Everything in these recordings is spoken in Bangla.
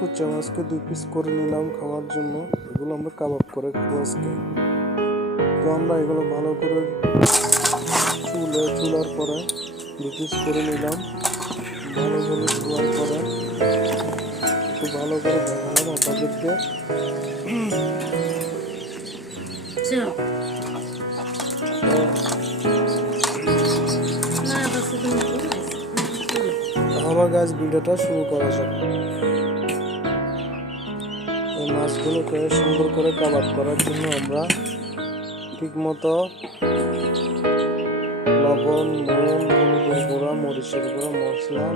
কুচা মাছকে 2 পিস করে নিলাম খাওয়ার জন্য। এগুলো আমরা কাবাব করে খাবো আজকে। তো আমরা এগুলো ভালো করে চুলার পরে 2 পিস করে নিলাম। ভালো করে ধোয়ার পরে একটু ভালো করে দেখালাম আপনাদেরকে। আমার গাছ ভিডিওটা শুরু করা যাক। এই মাছগুলোকে সুন্দর করে কাবাব করার জন্য আমরা ঠিক মতো লবণ, নুন, হলুদের গুঁড়া, মরিচের গুঁড়া, মশলা,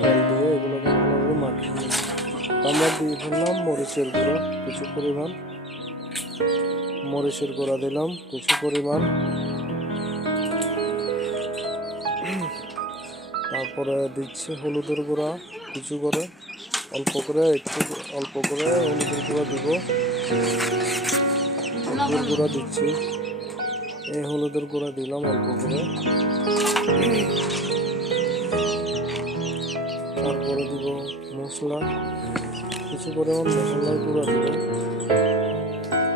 তেল দিয়ে এগুলোকে ভালোভাবে মাখিয়ে নিই। আমরা দিয়ে দিলাম মরিচের গুঁড়া কিছু পরিমাণ, মরিচের গুঁড়া দিলাম কিছু পরিমাণ, তারপরে দিচ্ছি হলুদের গুঁড়া কিছু করে, অল্প করে হলুদের গুঁড়া দিব। হলুদের গুঁড়া দিচ্ছি, এই হলুদের গুঁড়া দিলাম অল্প করে। তারপরে দিব মশলা, কিছু পরিমাণ মশলার গুঁড়া দিব,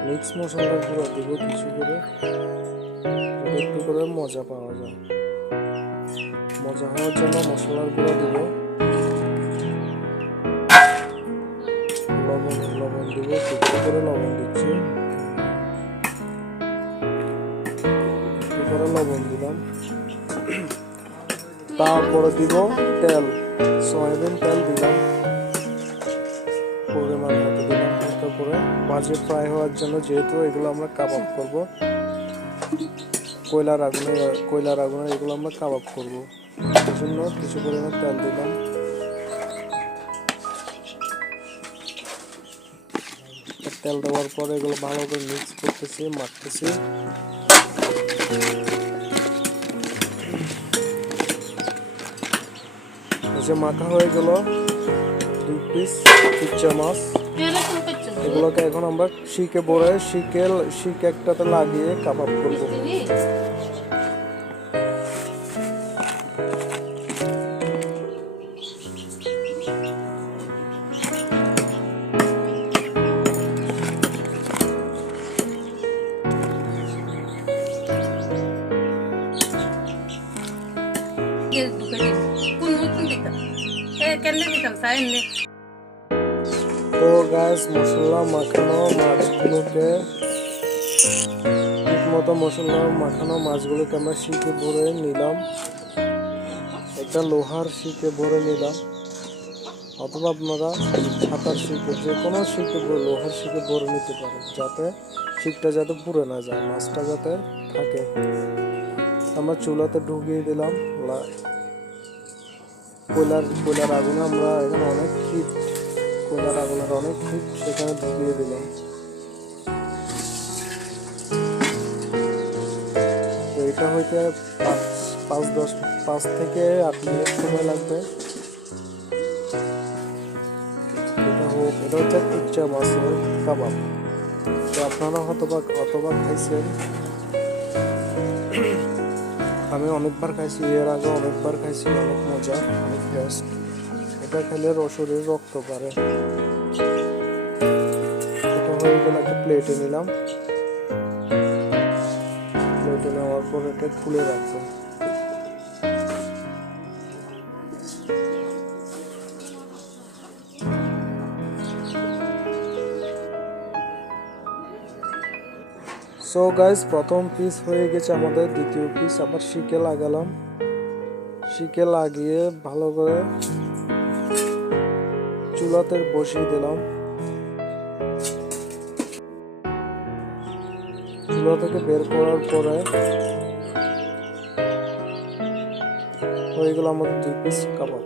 মিক্স মশলার গুঁড়া দিব কিছু করে, একটু করে মজা পাওয়া যায়। মজা হওয়ার জন্য মশলার গুঁড়া দিব, লবণ দিব, একটু করে লবণ দিচ্ছি, একটু করে লবণ দিলাম। তারপরে দিব তেল, সয়াবিন তেল দিলাম পরিমাণ মতো দিলাম। হালকা করে মাঝে ফ্রাই হওয়ার জন্য, যেহেতু এগুলো আমরা কাবাব করব, কয়লার আগুনে এগুলো আমরা কাবাব করব, এই জন্য কিছু পরিমাণ তেল দিলাম। তেল দেওয়ার পরে এগুলো ভালো করে মিক্স করতেছি, মাখতেছি। যে মাখা হয়ে গেল 2 পিস কুচা মাছ, এগুলোকে এখন আমরা শিকে ভরে শিক একটাতে লাগিয়ে কাবাব করব। তো গাইস, মশলা মাখানো মাছগুলোকে ঠিকমতো আমরা শিকে ভরে নিলাম। একটা লোহার শিকে ভরে নিলাম, অথবা আপনারা ছাতার শিকে, যে কোনো শিকে, লোহার শিকে ভরে নিতে পারেন, যাতে শিকটা যাতে পুড়ে না যায়, মাছটা যাতে থাকে। আমরা চুলাতে ঢুকিয়ে দিলাম কয়লার আগুনে। আমরা এখানে অনেক হিট, কয়লার আগুনের অনেক হিট, সেখানে ঢুকিয়ে দিলাম। তো এটা হইতে 5 থেকে 8 মিনিট সময় লাগবে। এটা হচ্ছে কুচা মাছের কাবাব। তো আপনারা হতবাক খাইছেন, আমি অনেকবার খাইছি, এর আগে অনেকবার খাইছি, অনেক মজা, অনেক টেস্ট। এটা খেলে শরীরে রক্ত বাড়ে। এটা হয়ে গেলে একটা প্লেটে নিলাম, প্লেটে নেওয়ার পর এটা খুলে রাখবো। সো গাইস, প্রথম পিস হয়ে গেছে আমাদের, দ্বিতীয় পিস আবার শিকে লাগালাম। শিকে লাগিয়ে ভালো করে চুলাতে বসিয়ে দিলাম। চুলা থেকে বের করার পরে হয়ে গেল আমাদের 2 পিস কাবাব।